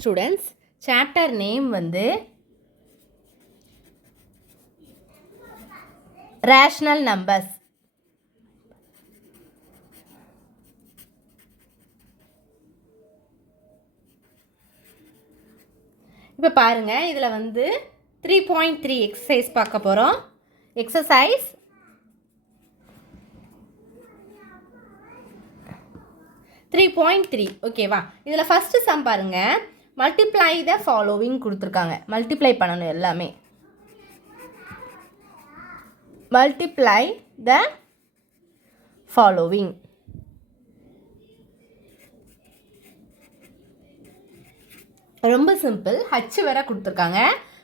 Students, chapter name வந்து rational numbers. இப்போ பாருங்கள், இதில் வந்து 3.3 எக்ஸசைஸ் பார்க்க போகிறோம். எக்ஸசைஸ் 3.3 ஓகேவா. இதில் ஃபஸ்ட்டு சம் பாருங்கள், மல்டிப்ளை த ஃபாலோவிங் கொடுத்துருக்காங்க. மல்டிப்ளை பண்ணணும் எல்லாமே. Multiply the following. ரொம்ப சிம்பிள். ஹச் வேற கொடுத்துருக்காங்க.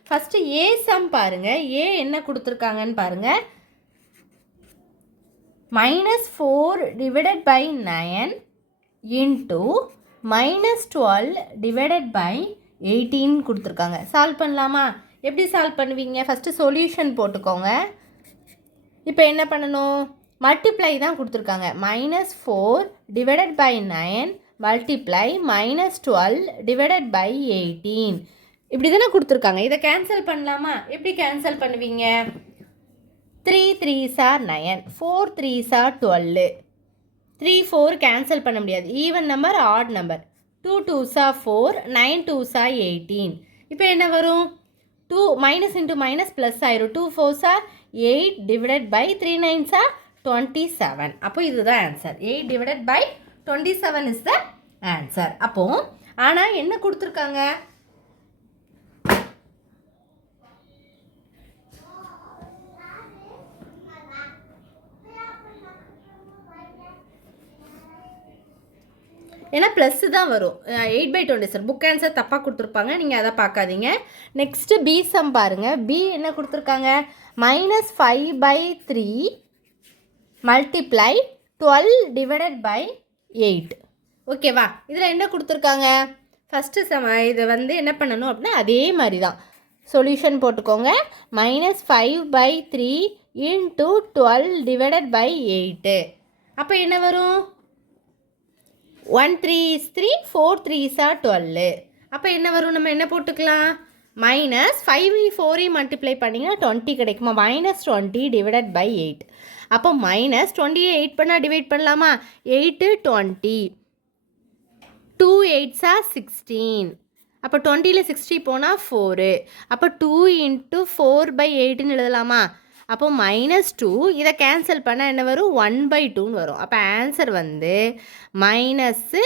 ஃபஸ்ட்டு ஏ சம் பாருங்கள். ஏ என்ன கொடுத்துருக்காங்கன்னு பாருங்கள். -4 divided by 9 into -12 divided by 18 கொடுத்துருக்காங்க. சால்வ் பண்ணலாமா? எப்படி சால்வ் பண்ணுவீங்க? ஃபஸ்ட்டு சொல்யூஷன் போட்டுக்கோங்க. இப்போ என்ன பண்ணணும்? மல்டிப்ளை தான் கொடுத்துருக்காங்க. -4 divided by 9 multiply -12 divided by 18 இப்படி தானே கொடுத்துருக்காங்க. இதை கேன்சல் பண்ணலாமா? எப்படி கேன்சல் பண்ணுவீங்க? 3 3s are 9, 4 3s are 12. 3 4 cancel பண்ண முடியாது. Even number, add number. 2 2s are 4, 9 2s are 18. இப்போ என்ன வரும்? 2 மைனஸ் இன்ட்டு மைனஸ் ப்ளஸ் ஆயிரும். 2 4s are 8 divided by 3 9s are 27. அப்போ இதுதான் answer. 8 divided by 27 is the answer. அப்போ ஆனால் என்ன கொடுத்துருக்காங்க? ஏன்னா ப்ளஸ்ஸு தான் வரும். 8/27 புக் ஆன்சர் தப்பாக கொடுத்துருப்பாங்க. நீங்கள் அதை பார்க்காதீங்க. நெக்ஸ்ட்டு பி சம் பாருங்கள். பி என்ன கொடுத்துருக்காங்க? -5/3 மல்டிப்ளை 12 டிவைடட் பை 8 ஓகேவா. இதில் என்ன கொடுத்துருக்காங்க? ஃபஸ்ட்டு இதை வந்து என்ன பண்ணணும் அப்படின்னா அதே மாதிரி தான் சொல்யூஷன் போட்டுக்கோங்க. -5/3 இன்ட்டு 12 டிவைடட் பை 8. அப்போ என்ன வரும்? 1 3 is 3, 4 3s are 12. அப்போ என்ன வரும்? நம்ம என்ன போட்டுக்கலாம்? -5 4 மல்டிப்ளை பண்ணிங்கன்னா 20 கிடைக்குமா? -20 டிவைடட் பை 8. அப்போ -20 8 பண்ணால் டிவைட் பண்ணலாமா? 8 20, 2 8s are 16. அப்போ 20ல் 60 போனால் 4. அப்போ 2 இன்ட்டு 4/8ன்னு எழுதலாமா? அப்போ -2 இதை கேன்சல் பண்ணால் என்ன வரும்? 1/2ன்னு வரும். அப்போ ஆன்சர் வந்து -2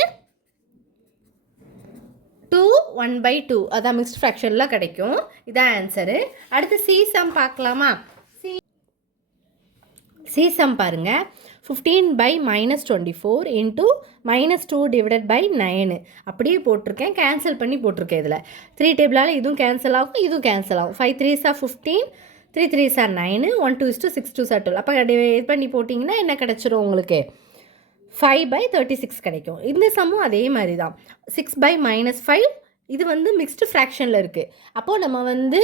1/2. அதான் மிக்ஸ்ட் ஃப்ராக்ஷனில் கிடைக்கும். இதான் ஆன்சரு. அடுத்து சி சம் பார்க்கலாமா? சி சம் பாருங்கள். 15 -24 இன்ட்டு -2 டிவைடட் பை 9 அப்படியே போட்டிருக்கேன். கேன்சல் பண்ணி போட்டிருக்கேன். இதில் 3 டேபிளால் இதுவும் கேன்சல் ஆகும், இதுவும் கேன்சல் ஆகும். 5 3s are 15, 3 3s are 9, 1 2 is to 6 2s are 12. அப்போ இது பண்ணி போட்டிங்கன்னா என்ன கிடச்சிரும் உங்களுக்கு? 5/36 கிடைக்கும். இந்த சம்மும் அதே மாதிரி தான். 6/-5 இது வந்து மிக்ஸ்டு ஃப்ராக்ஷனில் இருக்குது. அப்போது நம்ம வந்து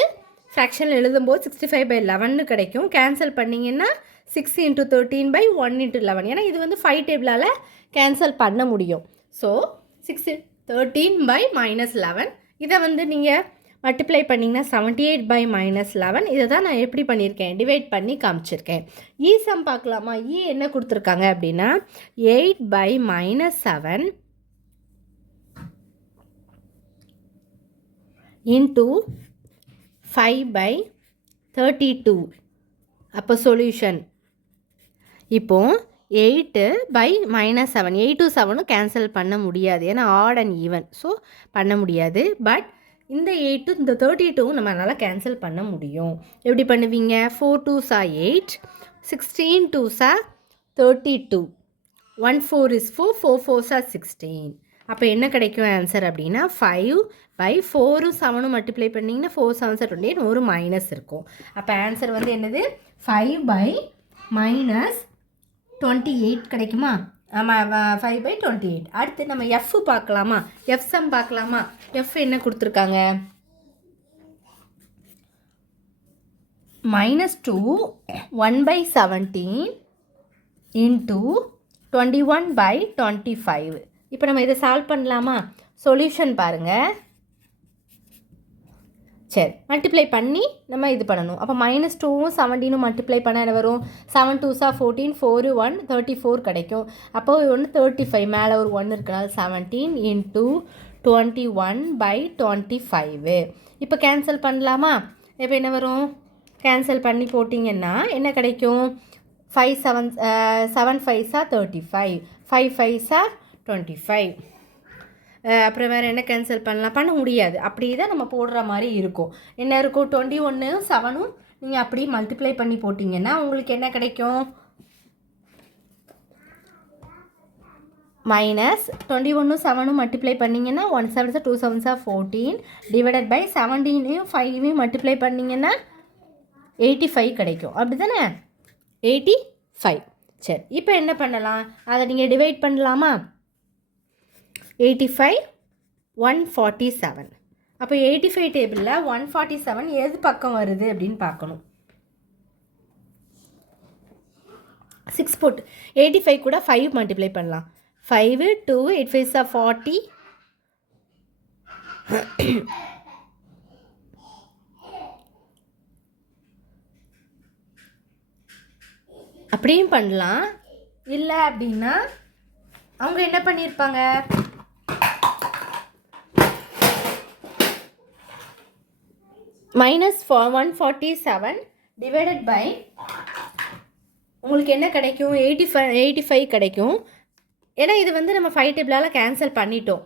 ஃப்ராக்ஷனில் எழுதும்போது 65/11 கிடைக்கும். கேன்சல் பண்ணிங்கன்னா 6 × 13/1 × 11. ஏன்னா இது வந்து 5 டேபிளால் கேன்சல் பண்ண முடியும். ஸோ 6 13/-11 இதை வந்து நீங்கள் மல்டிப்ளை பண்ணிங்கன்னா 78/-11. இதை தான் நான் எப்படி பண்ணியிருக்கேன்? டிவைட் பண்ணி காமிச்சிருக்கேன். இ சம் பார்க்கலாமா? இ என்ன கொடுத்துருக்காங்க அப்படின்னா 8/-7 இன்ட்டு 5/32. அப்போ சொல்யூஷன். இப்போது 8/-7 8 7 கேன்சல் பண்ண முடியாது. ஏன்னா ஆட் அண்ட் ஈவன். ஸோ பண்ண முடியாது. பட் இந்த 8 இந்த 32 நம்மளால் கேன்சல் பண்ண முடியும். எப்படி பண்ணுவீங்க? 4 2s are 8, 16 2s are 32, 1 4 is 4, 4 4s are 16. அப்போ என்ன கிடைக்கும் ஆன்சர் அப்படின்னா 5/4 7 மல்டிப்ளை பண்ணிங்கன்னா 4 7s are 28 ஒரு மைனஸ் இருக்கும். அப்போ ஆன்சர் வந்து என்னது? 5/-28 கிடைக்குமா? ஆமாம், 5/28. அடுத்து நம்ம எஃப் பார்க்கலாமா? எஃப் சம் பார்க்கலாமா? எஃப் என்ன கொடுத்துருக்காங்க? -2 1/17 இன்ட்டு 21/25. இப்போ நம்ம இதை சால்வ் பண்ணலாமா? சொல்யூஷன் பாருங்கள். சரி, மல்டிப்ளை பண்ணி நம்ம இது பண்ணணும். அப்போ -2வும் 17ம் மல்டிப்ளை பண்ண என்ன வரும்? 7 2s 14, 4 1 34 கிடைக்கும். அப்போ ஒன்று 35 மேலே ஒரு 1 இருக்கிறனால 17 into 21/25. இப்போ கேன்சல் பண்ணலாமா? இப்போ என்ன வரும்? கேன்சல் பண்ணி போட்டிங்கன்னா என்ன கிடைக்கும்? 5 7 5s 35, 5 5s 25. அப்புறம் வேறு என்ன கேன்சல் பண்ண முடியாது. அப்படி தான் நம்ம போடுற மாதிரி இருக்கும். என்ன இருக்கும்? 21 7ம் நீங்கள் அப்படி மல்டிப்ளை பண்ணி போட்டிங்கன்னா உங்களுக்கு என்ன கிடைக்கும்? -21 7ம் மல்டிப்ளை பண்ணிங்கன்னா 1 7s 2 7s 14 டிவைடட் பை 17யும் 5யும் மல்டிப்ளை பண்ணிங்கன்னா 85 கிடைக்கும். அப்படி தானே? 85. சரி, இப்போ என்ன பண்ணலாம்? அதை நீங்கள் டிவைட் பண்ணலாமா? 85 147. அப்போ 85 டேபிளில் 147 எது பக்கம் வருது அப்படின்னு பார்க்கணும். 6 போட்டு 85 கூட 5 மல்டிப்ளை பண்ணலாம். 5 2 8 5s 40. அப்படியும் பண்ணலாம். இல்லை அப்படின்னா அவங்க என்ன பண்ணியிருப்பாங்க? -147 டிவைடட் பை உங்களுக்கு என்ன கிடைக்கும்? 85 கிடைக்கும். ஏன்னா இது வந்து நம்ம 5 டேபிளால் கேன்சல் பண்ணிட்டோம்.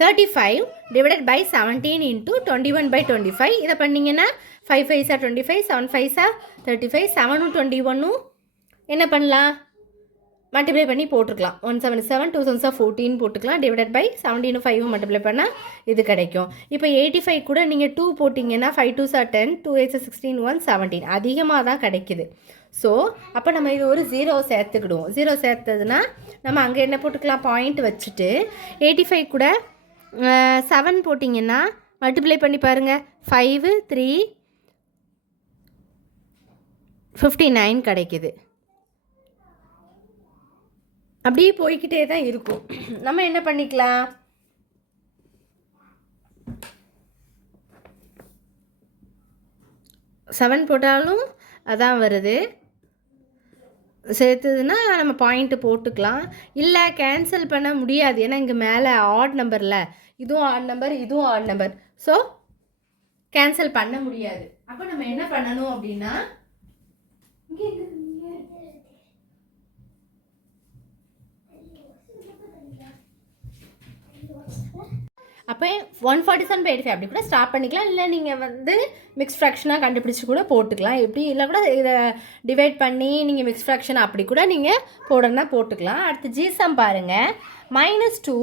-35 டிவைடட் பை 17 into 21/25. இதை பண்ணிங்கன்னா 5 5s 25, 7 5s 35, 7ம் 21ம் என்ன பண்ணலாம்? மல்டிப்ளை பண்ணி போட்டுருக்கலாம். 177 2 7s 14 போட்டுக்கலாம். டிவைடட் பை 17 5ம் மல்டிப்ளை பண்ணால் இது கிடைக்கும். இப்போ 85 கூட நீங்கள் 2 போட்டிங்கன்னா 5 2s 10, 2 8s 16, 1 17 அதிகமாக தான் கிடைக்குது. ஸோ அப்போ நம்ம இது ஒரு 0 சேர்த்துக்கிடுவோம். 0 சேர்த்ததுன்னா நம்ம அங்கே என்ன போட்டுக்கலாம்? பாயிண்ட் வச்சுட்டு 85 கூட 7 போட்டிங்கன்னா மல்டிப்ளை பண்ணி பாருங்கள். 5 3 59 கிடைக்குது. அப்படியே போய்கிட்டே தான் இருக்கும். நம்ம என்ன பண்ணிக்கலாம்? செவன் போட்டாலும் அதான் வருது. சேர்த்துதுன்னா நம்ம பாயிண்ட்டு போட்டுக்கலாம். இல்லை கேன்சல் பண்ண முடியாது. ஏன்னா இங்கே மேலே ஆட் நம்பரில் இதுவும் ஆட் நம்பர் இதுவும் ஆட் நம்பர். ஸோ கேன்சல் பண்ண முடியாது. அப்போ நம்ம என்ன பண்ணணும் அப்படின்னா அப்போ 147/85 அப்படி கூட ஸ்டார்ட் பண்ணிக்கலாம். இல்லை நீங்கள் வந்து மிக்ஸ் ஃப்ராக்ஷனாக கண்டுபிடிச்சி கூட போட்டுக்கலாம். எப்படி இல்லை கூட இதை டிவைட் பண்ணி நீங்கள் மிக்ஸ் ஃப்ராக்ஷன் அப்படி கூட நீங்கள் போடணும்னா போட்டுக்கலாம். அடுத்து ஜிசம் பாருங்கள். -2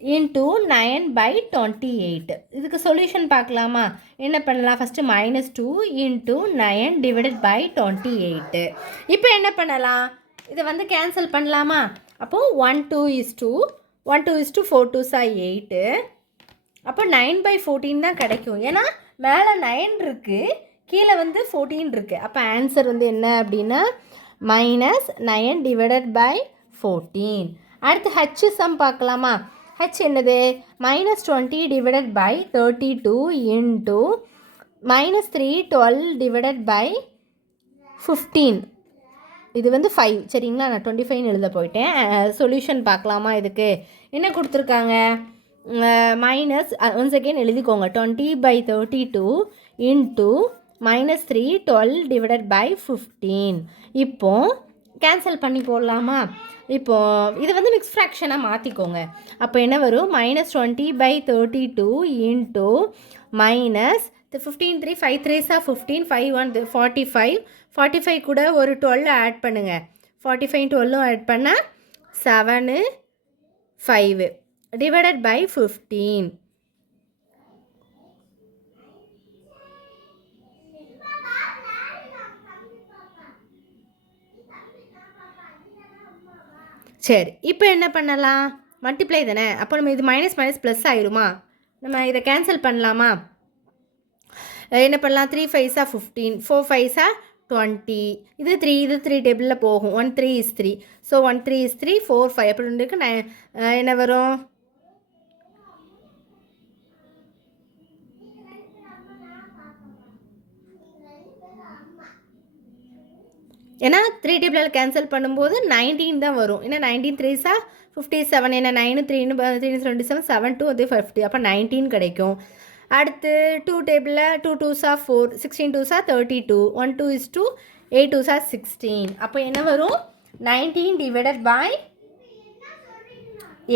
into 9/28. இதுக்கு சொல்யூஷன் பார்க்கலாமா? என்ன பண்ணலாம்? First -2 into 9 divided by 28. இப்போ என்ன பண்ணலாம்? இதை வந்து கேன்சல் பண்ணலாமா? அப்போது 1 2 is 2, 1 2 is 2, 4 2s 8. அப்போ 9/14 தான் கிடைக்கும். ஏன்னா மேலே 9 இருக்குது, கீழே வந்து 14 இருக்குது. அப்போ ஆன்சர் வந்து என்ன அப்படின்னா -9 டிவைடட் பை 14. அடுத்து ஹச் சம் பார்க்கலாமா? ஹச் என்னது? -20 divided by 32 into -3 12 divided by 15. இது வந்து 5 சரிங்களா? நான் 25 எழுத போயிட்டேன். சொல்யூஷன் பார்க்கலாமா? இதுக்கு என்ன கொடுத்துருக்காங்க? மைனஸ் ஒன்ஸ் அகெயின் எழுதிக்கோங்க. 20/32 இன்ட்டு -3 12 டிவைடட் பை 15. இப்போ கேன்சல் பண்ணி போடலாமா? இப்போது இது வந்து மிக்ஸ் ஃப்ராக்ஷனாக மாற்றிக்கோங்க. அப்போ என்ன வரும்? -20/32 இன்ட்டு -15 3 5 3s 15 5 1 45. 45 கூட ஒரு 12 ஆட் பண்ணுங்கள். 45 12 ஆட் பண்ணால் 7 5 டிவைடட் பை 15. சரி, இப்போ என்ன பண்ணலாம்? மல்டிப்ளை தானே. அப்போ நம்ம இது மைனஸ் மைனஸ் ப்ளஸ் ஆயிருமா? நம்ம இதை கேன்சல் பண்ணலாமா? என்ன பண்ணலாம்? 3 5s 15, 4 5s 20. இது 3 டேபிளில் போகும். 1 3 is 3. ஸோ 1 3 is 3, 4 5 அப்படி இருக்கு. என்ன வரும்? ஏன்னா 3 டேபிளில் கேன்சல் பண்ணும்போது 19 தான் வரும். ஏன்னா 19 3s 57. ஏன்னா 9 3 27 7 2 அது 50. அப்போ 19 கிடைக்கும். அடுத்து 2 டேபிளில் 2 2s 4, 16 2s 32, 1 2 is 2, 8 2s 16. அப்போ என்ன வரும்? 19 divided by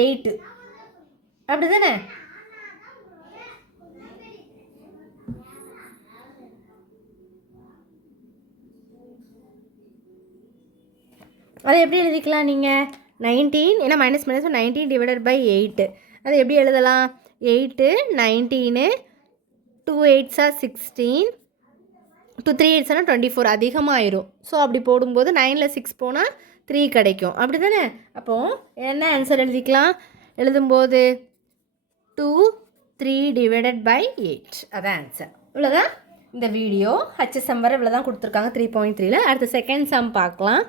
8. அப்படி தானே? அதை எப்படி எழுதிக்கலாம் நீங்கள்? 19 ஏன்னா மைனஸ் 19 டிவைடட் பை 8. அது எப்படி எழுதலாம்? 8 19 2 8s 16, 2 3 8s 24 அதிகமாகிடும். ஸோ அப்படி போடும்போது 9ல் 6 போனால் 3 கிடைக்கும். அப்படி தானே? அப்போது என்ன ஆன்சர் எழுதிக்கலாம்? எழுதும்போது 2 3 டிவைடட் பை 8. அதான் ஆன்சர். இவ்வளோதான் இந்த வீடியோ. HSM வரை இவ்வளோ தான் கொடுத்துருக்காங்க 3.3ல். அடுத்த செகண்ட் சம் பார்க்கலாம்.